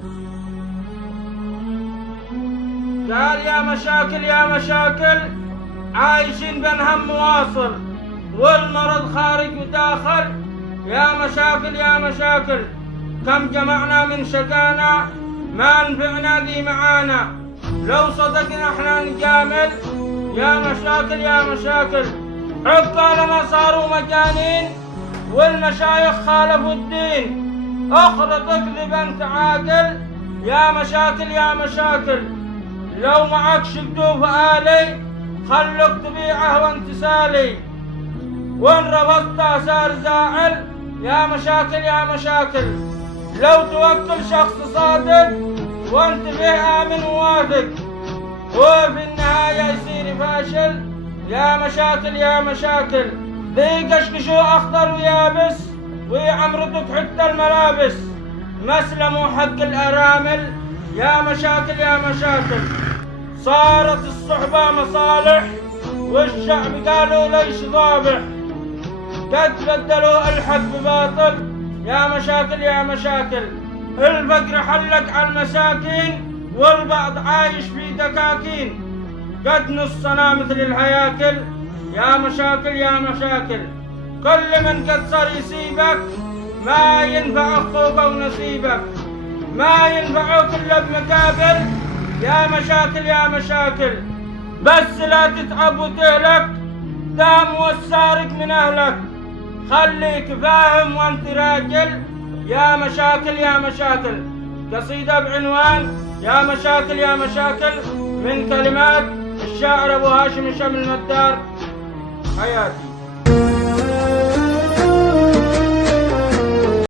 قال يا مشاكل يا مشاكل، عايشين بين هم واصل والمرض خارج وداخل. يا مشاكل يا مشاكل، كم جمعنا من شقانا ما نفعنا ذي معانا. لو صدقنا احنا نجامل. يا مشاكل يا مشاكل، عقالنا صاروا مجانين والمشايخ خالفوا الدين. اخرى تكذب انت عاقل. يا مشاكل يا مشاكل، لو معك شقدوف آلي خلك تبيعه وانت سالي، وان رفضته صار زاعل. يا مشاكل يا مشاكل، لو توكل شخص صادق وانت فيه آمن وواثق وفي النهاية يصير فاشل. يا مشاكل يا مشاكل، ذي قشقشو أخضر ويابس ويعمرتك حتى الملابس، مسلموا حق الأرامل. يا مشاكل يا مشاكل، صارت الصحبة مصالح والشعب قالوا ليش ضابح، قد بدلوا الحق بباطل. يا مشاكل يا مشاكل، الفقر حلق على المساكين والبعض عايش في دكاكين، قد نصنا مثل الهياكل. يا مشاكل يا مشاكل، كل من قد صار يسيبك ما ينفع اخوك ونصيبك، ما ينفعوك الا بمقابل. يا مشاكل يا مشاكل، بس لا تتعب وتهلك دام والسارق من اهلك، خليك فاهم وانت راجل. يا مشاكل يا مشاكل، قصيدة بعنوان يا مشاكل يا مشاكل من كلمات الشاعر ابو هاشم شمل الندار. حياتي.